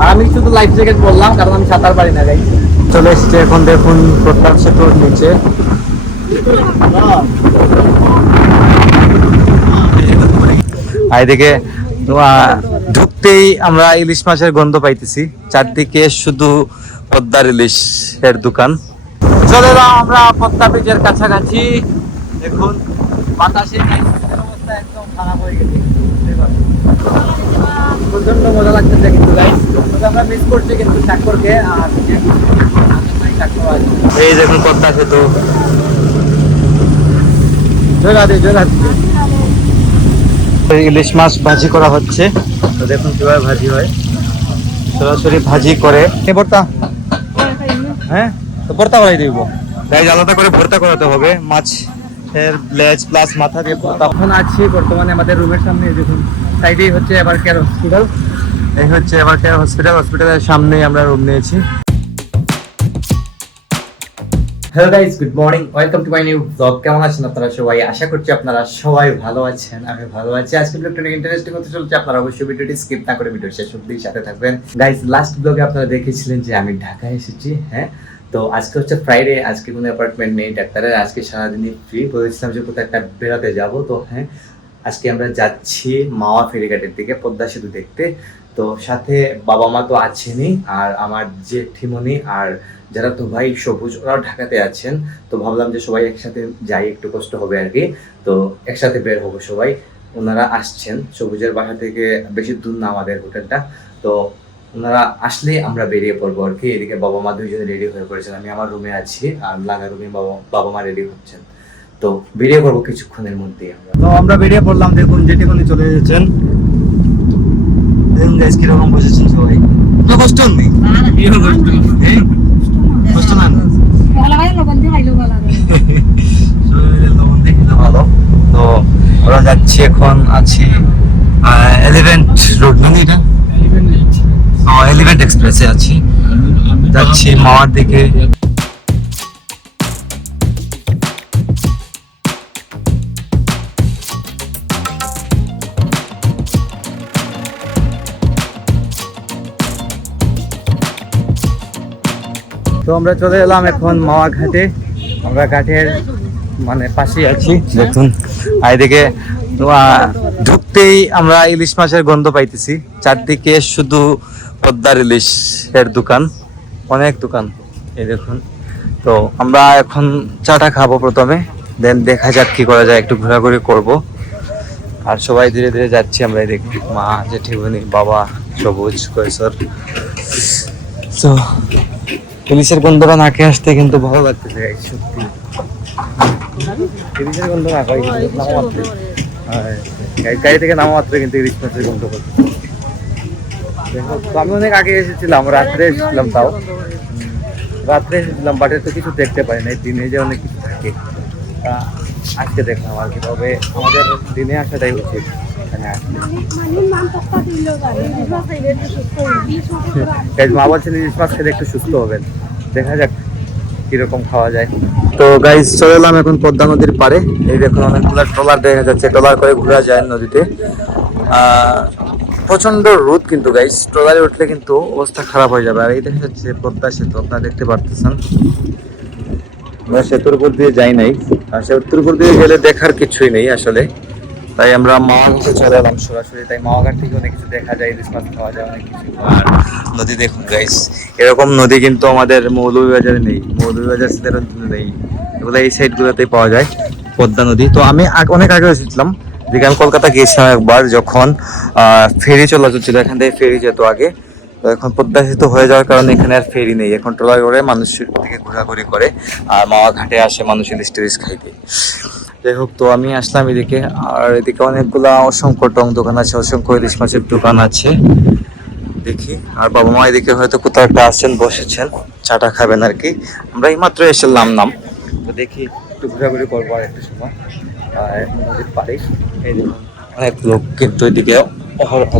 আর আমি শুধু life jacket বললাম কারণ আমি সাঁতার পারি না গাইস। চলে এসছে এখন দেখুন প্রতাপ সেতুর নিচে। আর এদিকে ঢুকতেই আমরা ইলিশ মাছের গন্ধ পাইতেছি, চারদিকে শুধু পদ্মার ইলিশের দোকান। চলে এলাম আমরা পদ্মা ব্রিজের কাছাকাছি। দেখুন বাতাসে অবস্থা একদম খারাপ হয়ে গেছে, প্রচন্ড মজা লাগতেছে কিন্তু গাইস। আমরা মিস করছি কিন্তু চাকরকে। আর এই দেখুন পদ্মা সেতু, ইলিশ মাছ ভাজি করা হচ্ছে। তো দেখুন কিভাবে ভাজি হয়, সরাসরি ভাজি করে ভর্তা। হ্যাঁ তো ভর্তা করাই দিব গাইস, আলাদা করে ভর্তা করাতে হবে মাছ এর লেজ প্লাস মাথা দিয়ে ভর্তা। এখন আছি বর্তমানে আমাদের রুমের সামনে। দেখুন সাইডেই হচ্ছে এবার কেয়ার হসপিটাল, এই হচ্ছে এবার কেয়ার হসপিটাল। হসপিটালের সামনেই আমরা রুম নিয়েছি। Hello guys, good morning, welcome to my new blog. কেমন আছেন আপনারা সবাই? আশা করছি আপনারা সবাই ভালো আছেন, আমি ভালো আছি। আজকে ব্লগটা অনেক ইন্টারেস্টিং হতে চলছে, আপনারা অবশ্যই ভিডিওটি স্কিপ না করে ভিডিও শেষ অবধি সাথে থাকবেন। গাইস লাস্ট ব্লগে আপনারা দেখেছিলেন যে আমি ঢাকায় এসেছি। হ্যাঁ, তো আজকে হচ্ছে ফ্রাইডে, আজকে কোনো অ্যাপার্টমেন্ট নেই ডাক্তারের, আজকে সারাদিনই ফ্রি। বলেছিলাম যে কোথাও একটা বেড়াতে যাব। তো হ্যাঁ, আজকে আমরা যাচ্ছি মাওয়া ফেরিঘাটের দিকে পদ্মা সেতু দেখতে। তো সাথে বাবা মা তো আছেনই, আর আমার জেঠিমণি আর যারা তো ভাই সবুজ ওরাও ঢাকাতে আছেন। তো ভাবলাম যে সবাই একসাথে যাই, একটু কষ্ট হবে আর কি। তো একসাথে বের হবো সবাই। ওনারা আসছেন, সবুজের বাসা থেকে বেশি দূর না আমাদের হোটেলটা। তো ওনারা আসলে আমরা বেরিয়ে পড়বো আর কি। এদিকে বাবা মা দুইজনে রেডি হয়ে পড়েছেন, আমি আমার রুমে আছি আর লাগা রুমে বাবা মা রেডি হচ্ছেন। তো বেরিয়ে পড়বো কিছুক্ষণের মধ্যেই আমরা। তো আমরা বেরিয়ে পড়লাম। দেখুন জেঠিমণি চলে এসেছেন। দেখুন গাইস কিরকম বসেছেন সবাই। তো কষ্ট নেই, কষ্ট না ভালো। তো ওরা যাচ্ছি, এখন আছি এলিভেন্ট রোড, মানে এটা এলিভেন্ট এক্সপ্রেসে আছি, যাচ্ছি মাওয়ার দিকে। তো আমরা চলে এলাম এখন মাওয়া ঘাটে। আমরা ঘাটের মানে পাশেই আছি। দেখুন এদিকে ঢুকতেই আমরা ইলিশ মাছের গন্ধ পাইতেছি, চারদিকে শুধু পদ্মার ইলিশের দোকান, অনেক দোকান। এই দেখুন। তো আমরা এখন চাটা খাবো প্রথমে, দেন দেখা যাক কি করা যায়, একটু ঘোরাঘুরি করব। আর সবাই ধীরে ধীরে যাচ্ছি আমরা। এদিকে মা, জেঠিমণি, বাবা, সবুজ, কৈশোর। তো ইলিশের গন্ধটা নাকে আসতে কিন্তু ভালো লাগতেছে সত্যি। ইলিশের গন্ধ না পাই নামা মাত্র, গাড়ি থেকে নামা মাত্র কিন্তু ইলিশ মাছের গন্ধ করছে। আমি অনেক আগে এসেছিলাম, রাত্রে এসেছিলাম, তাও রাত্রে এসেছিলাম, বাট তো কিছু দেখতে পাই না। দিনে যে অনেক কিছু থাকে, আজকে দেখলাম আর কি। তবে আমাদের দিনে আসাটাই উচিত এখানে আসলে। মা বলছেন ইলিশ মাছ খেলে একটু সুস্থ হবেন, দেখা যাক কিরকম খাওয়া যায়। তো গাইস চলে এলাম এখন পদ্মা নদীর পাড়ে। এই দেখুন অনেকগুলো ট্রলার দেখা যাচ্ছে, ট্রলার করে ঘোরা যায় নদীতে। প্রচন্ড রোদ কিন্তু গাইস, ট্রলারে উঠলে কিন্তু অবস্থা খারাপ হয়ে যাবে। আর এই দেখা যাচ্ছে পদ্মা সেতু, আপনারা দেখতে পারতেছেন। আমরা সেতুর উপর দিয়ে যাই নাই, আর সেতুর উপর দিয়ে গেলে দেখার কিছুই নেই আসলে। তাই আমরা মাওয়া ঘাটে চলে এলাম সরাসরি। তাই মাওয়া ঘাট থেকে অনেক কিছু দেখা যায়, ইলিশ মাছ খাওয়া যায়, অনেক কিছু। আর নদী দেখুন গাইস, এরকম নদী কিন্তু আমাদের মৌলভীবাজারে নেই, মৌলভীবাজার সিলেটে নেই, এগুলো এই সাইডগুলোতেই পাওয়া যায় পদ্মা নদী। তো আমি অনেক আগে এসেছিলাম, দিকে আমি কলকাতা গিয়েছিলাম একবার, যখন ফেরি চলাচল ছিল, এখান থেকে ফেরি যেত আগে। তো এখন পদ্মা সেতু হয়ে যাওয়ার কারণে এখানে আর ফেরি নেই, এখন ট্রলার করে মানুষ দিকে ঘোরাঘুরি করে, আর মাওয়া ঘাটে আসে মানুষ ইলিশ টিলিশ খাইতে। যাই হোক, তো আমি আসলাম এদিকে। আর এদিকে অনেকগুলা অসংখ্য টং দোকান আছে, অসংখ্য ইলিশ মাছের দোকান আছে দেখি। আর বাবা মা এদিকে হয়তো কোথাও একটা আসছেন, বসেছেন, চাটা খাবেন আর কি। আমরা এইমাত্র এসে নাম তো দেখি একটু ঘোরাঘুরি করবো আর একটু সময় নদীর পাড়ে। এই দেখুন অনেক লোক কিন্তু এদিকে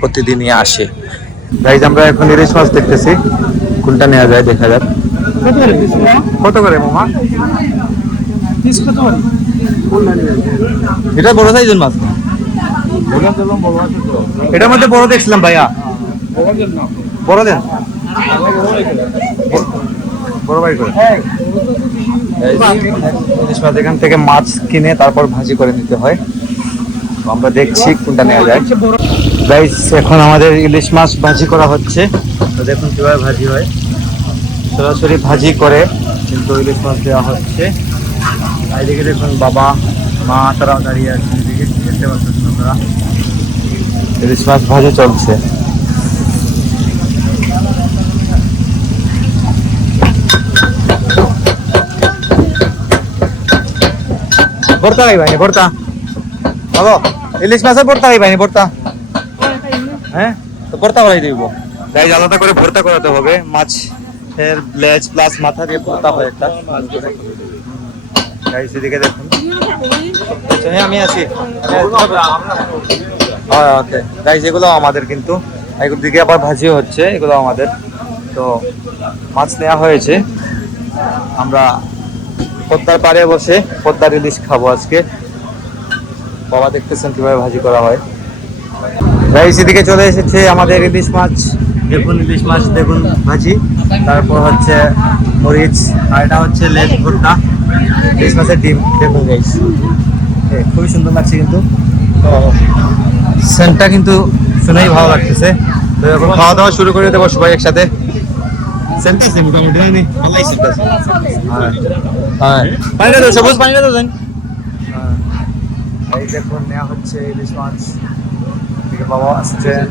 প্রতিদিনই আসে। গাইজ আমরা এখন ইলিশ মাছ দেখতেছি, কোনটা নেওয়া যায় দেখা যাক। কত করে মামা? এটা বড় সাইজের মাছ না, এটার মধ্যে বড় দেখছিলাম ভাইয়া। বড় দেন, বড় বাড়ি করে। ইলিশ মাছ এখান থেকে মাছ কিনে তারপর ভাজি করে নিতে হয়। তো আমরা দেখছি কোনটা নেওয়া যায়। গাইস এখন আমাদের ইলিশ মাছ ভাজি করা হচ্ছে। তো দেখুন কিভাবে ভাজি হয়, সরাসরি ভাজি করে কিন্তু ইলিশ মাছ দেওয়া হচ্ছে। এইদিকে দেখুন বাবা মা তারা দাঁড়িয়ে আছে, এদিকে দেখতে পাচ্ছেন আপনারা ইলিশ মাছ ভাজি চলছে। ভর্তা খাইবানি ভর্তা, বাবা ইলিশ মাছের ভর্তা খাইবানি ভর্তা, হ্যাঁ তো ভর্তা করাই দিব। গাইজ আলাদা করে ভর্তা করাতে হবে, মাছ এর লেজ প্লাস মাথা দিয়ে ভর্তা হয় একটা। গাইজ এদিকে দেখুন, হ্যাঁ আমি আছি। ওকে গাইজ এগুলো আমাদের, কিন্তু একদিকে আবার ভাজিও হচ্ছে, এগুলো আমাদের। তো মাছ নেওয়া হয়েছে, আমরা পদ্মার পাড়ে বসে পদ্মার ইলিশ খাবো আজকে। বাবা দেখতেছেন কিভাবে ভাজি করা হয়। গাইস এদিকে চলে এসেছে আমাদের ইলিশ মাছ, দেখুন ইলিশ মাছ দেখুন ভাজি, তারপর হচ্ছে মরিচ, আর এটা হচ্ছে লেজ ভর্তা, ইলিশ মাছের ডিম। দেখুন গাইস খুবই সুন্দর লাগছে, কিন্তু তো সেন্টটা কিন্তু শুনেই ভালো লাগতেছে। তো এখন খাওয়া দাওয়া শুরু করে দেবো সবাই একসাথে। সেন্ট আছে মোটামুটি, নেই ভালোই সেন্ট আছে। হ্যাঁ হ্যাঁ পানিটা দেন, সবুজ পানিটা দেন। হ্যাঁ এই দেখুন নেওয়া হচ্ছে ইলিশ মাছ, এদিকে বাবা আসছেন,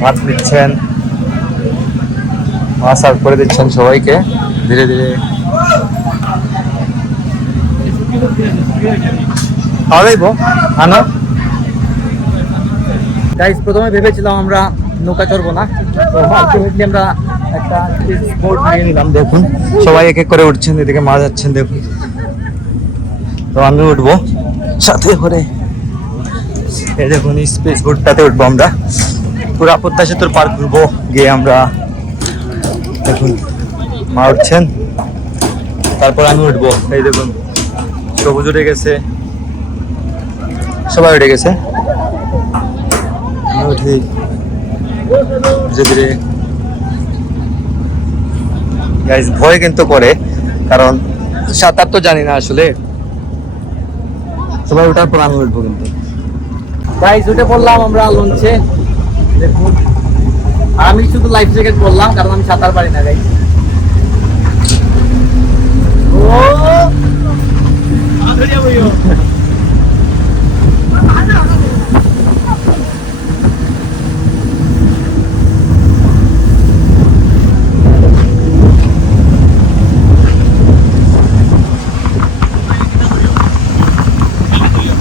ভাত নিচ্ছেন, মাছ সার্ভ করে দিচ্ছেন সবাইকে ধীরে ধীরে। খাওয়া যাইবো আনো। গাইস প্রথমে ভেবেছিলাম আমরা নৌকা চড়বো না, তো আলটিমেটলি আমরা একটা বোট নিয়ে নিলাম। দেখুন সবাই এক এক করে উঠছেন, এদিকে মাছ যাচ্ছেন দেখুন। তো আমি উঠবো সাথে করে, এই দেখুন স্পেস বোটটাতে উঠবো আমরা, পুরা পদ্মা সেতুর পার ঘুরবো গিয়ে আমরা। দেখুন মা উঠছেন, তারপর আমি উঠবো। এই দেখুন সবুজ উঠে গেছে, সবাই উঠে গেছে, আমি উঠি ধীরে ধীরে। গাইস ভয় কিন্তু করে, কারণ সাঁতার তো জানি না আসলে। সবাই ওঠার পর আমি উঠবো কিন্তু। গাইস উঠে পড়লাম আমরা লঞ্চে, দেখুন আমি শুধু লাইফ জ্যাকেট পরলাম কারণ আমি সাঁতার পারি না। গাইস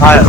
হ্যাঁ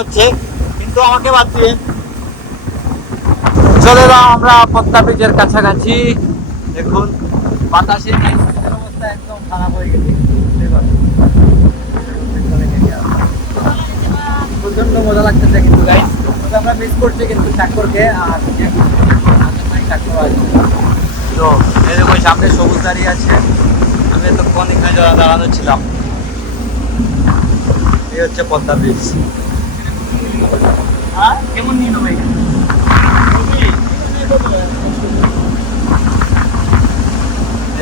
হচ্ছে, কিন্তু আমাকে বাদ দিয়ে চলে এলাম আমরা পদ্মা ব্রিজের কাছাকাছি। দেখুন বাতাসে অবস্থা একদম খারাপ হয়ে গেছে, প্রচন্ড মজা লাগতেছে কিন্তু গাইস। তবে আমরা মিস করছি কিন্তু ঠাকুরকে, আর তো এরকম সামনে সবুজ দাঁড়িয়ে আছে, আমি এতক্ষণ এখানে দাঁড়ানো ছিলাম। এই হচ্ছে পদ্মা ব্রিজ। কেমন নিয়ে নেবো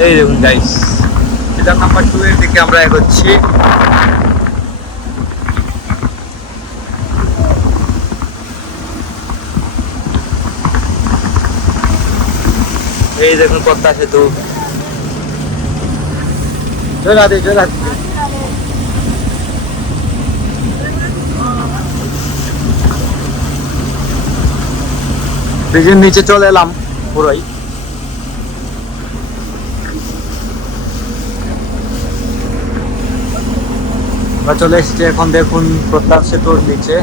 এই দেখুন গাইস, পিলার নাম্বার 2 এর দিকে আমরা এগোচ্ছি। এই দেখুন পদ্মা সেতু। জয় রাধে, জয় রাধে। ব্রিজের নিচে চলে এলাম পুরোই। আমরা চলে এসেছি এখন, দেখুন পদ্মা সেতুর নিচে।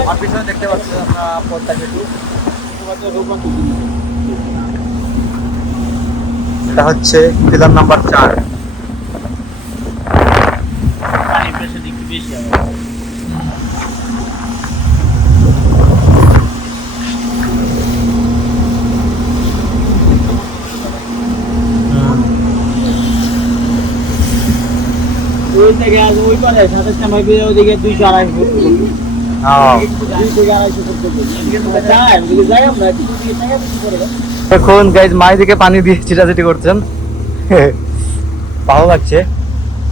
আমার পিছনে দেখতে পাচ্ছি আমরা পদ্মা সেতু। এটা হচ্ছে পিলার নাম্বার 4। ওই থেকে আজ ওই পারে 27 নাম্বার বিয়ে ওদিকে 200 250 ফুট। হ্যাঁ 200 থেকে 250 ফুট পর্যন্ত। যাই আমরা যাই আমরা কিছু দিয়ে টাকা কিছু করে। এখন গাইজ মায়ের দিকে পানি দিয়ে ছিটাছিটি করছেন, ভালো লাগছে।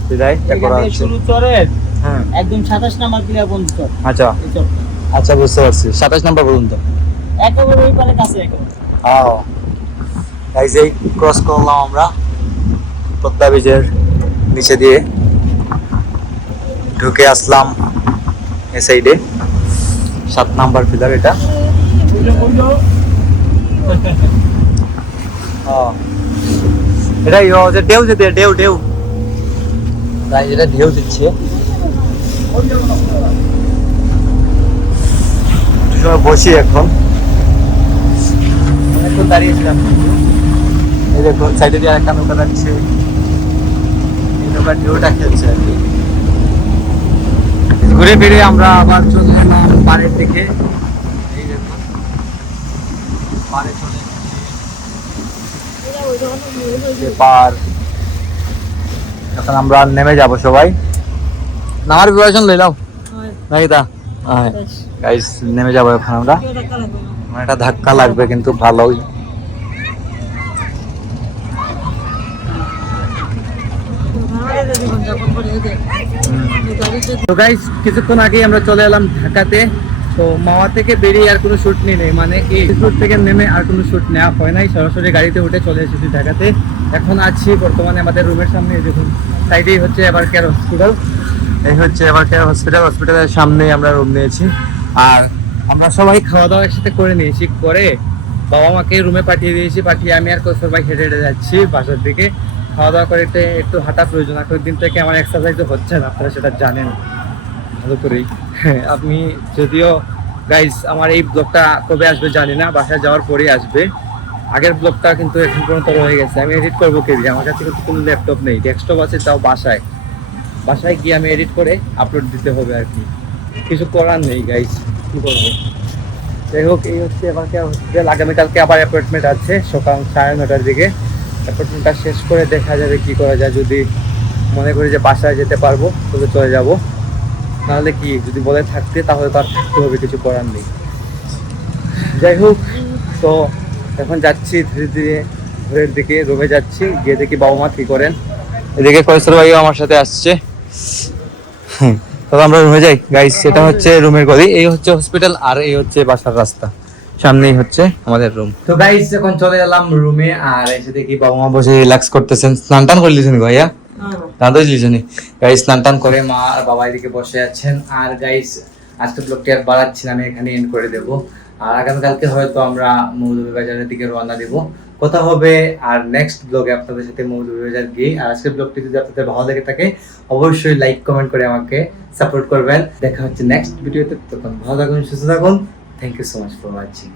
বিদায় করা হচ্ছে। শুরু চরে হ্যাঁ একদম 27 নাম্বার প্লেয়ার বন্ধ চর। আচ্ছা এই চর আচ্ছা, বুঝতে পারছি। 27 নাম্বার পর্যন্ত একেবারে ওই পারে কাছে একেবারে। হ্যাঁ গাইজ এই ক্রস করলাম আমরা পদ্মা ব্রিজের নিচে দিয়ে, ঢুকে আসলাম এ সাইডে। 7 নাম্বার পিলার এটা। এটাই যে ঢেউ যেতে, ঢেউ ঢেউ তাই এটা ঢেউ দিচ্ছে। বসি এখন, অনেকক্ষণ দাঁড়িয়েছিলাম। এই দেখুন সাইডে দিয়ে একটা নৌকা যাচ্ছে, এই নৌকার ঢেউটা খেলছে আর কি। ঘুরে ফিরে আমরা আবার চলে এলাম পাড়ের দিকে। এই দেখুন পাড়ে চলে এসেছি, পার। এখন আমরা নেমে যাব সবাই। নামার প্রিপারেশন লইলাম নাকি তা? গাইস নেমে যাবো এখন আমরা। একটা ধাক্কা লাগবে কিন্তু ভালোই। তো গাইস কিছুক্ষণ আগেই আমরা চলে এলাম ঢাকাতে। তো মাওয়া থেকে বেরিয়ে আর কোনো শুট নেই, মানে এই শুট থেকে নেমে আর কোনো শুট নেওয়া হয় নাই, সরাসরি গাড়িতে উঠে চলে এসেছি ঢাকাতে। এখন আছি বর্তমানে আমাদের রুমের সামনে। দেখুন সাইডেই হচ্ছে এবার কেয়ার হসপিটাল। এই হচ্ছে এবার কেয়ার হসপিটাল। হসপিটালের সামনেই আমরা রুম নিয়েছি। আর আমরা সবাই খাওয়া দাওয়া একসাথে করে নিয়েছি, করে বাবা মাকে রুমে পাঠিয়ে দিয়েছি। পাঠিয়ে আমি আর কৌশল ভাই হেঁটে হেঁটে যাচ্ছি বাসার দিকে। খাওয়া দাওয়া করে একটু হাঁটা প্রয়োজন। এখন দিন থেকে আমার এক্সারসাইজও হচ্ছে না, আপনারা সেটা জানেন ভালো করেই। আপনি যদিও গাইজ আমার এই ব্লগটা কবে আসবে জানি না, বাসায় যাওয়ার পরেই আসবে। আগের ব্লগটা কিন্তু এখন পর্যন্ত রয়ে গেছে। আমি এডিট করবো কে দিয়ে? আমার কাছে কিন্তু কোনো ল্যাপটপ নেই, ডেস্কটপ আছে তাও বাসায়। বাসায় গিয়ে আমি এডিট করে আপলোড দিতে হবে আর কি, কিছু করার নেই গাইজ, কি করবো। যাই হোক, এই হচ্ছে এবার হসপিটাল। আগামীকালকে আবার অ্যাপয়েন্টমেন্ট আছে সকাল 9:30টার দিকে। অ্যাপয়েন্টমেন্টটা শেষ করে দেখা যাবে কি করা যায়। যদি মনে করি যে বাসায় যেতে পারবো তবে চলে যাব, নাহলে কি যদি বলে থাকতে তাহলে তো আর থাকতে হবে, কিছু করার নেই। যাই হোক, তো এখন যাচ্ছি ধীরে ধীরে ঘরের দিকে, রুমে যাচ্ছি। গিয়ে দেখি বাবা মা কি করেন। এদিকে কয়েসর ভাইও আমার সাথে আসছে। তবে আমরা রুমে যাই গাইস। সেটা হচ্ছে রুমের গলি, এই হচ্ছে হসপিটাল, আর এই হচ্ছে বাসার রাস্তা। সামনেই হচ্ছে আমাদের রুম। তো গাইস এখন চলে এলাম রুমে, আর এসে দেখি বাবা মা বসে রিল্যাক্স করতেছেন। স্নান টান করে লিছেন ভাইয়া? দাদা লিছেন গাইস। স্নান টান করে মা আর বাবা এদিকে বসে আছেন। আর গাইস আজকে ব্লগটি আর বাড়াচ্ছি না, আমি এখানে এন্ড করে দেবো। আর আগামীকালকে হয়তো আমরা মৌলভীবাজারের দিকে রওনা দেবো। কথা হবে আর নেক্সট ব্লগে আপনাদের সাথে মৌলভীবাজার গিয়ে। আর আজকের ব্লগটি যদি আপনাদের ভালো লেগে থাকে অবশ্যই লাইক কমেন্ট করে আমাকে সাপোর্ট করবেন। দেখা হচ্ছে নেক্সট ভিডিওতে। তখন ভালো থাকুন, সুস্থ থাকুন। Thank you so much for watching.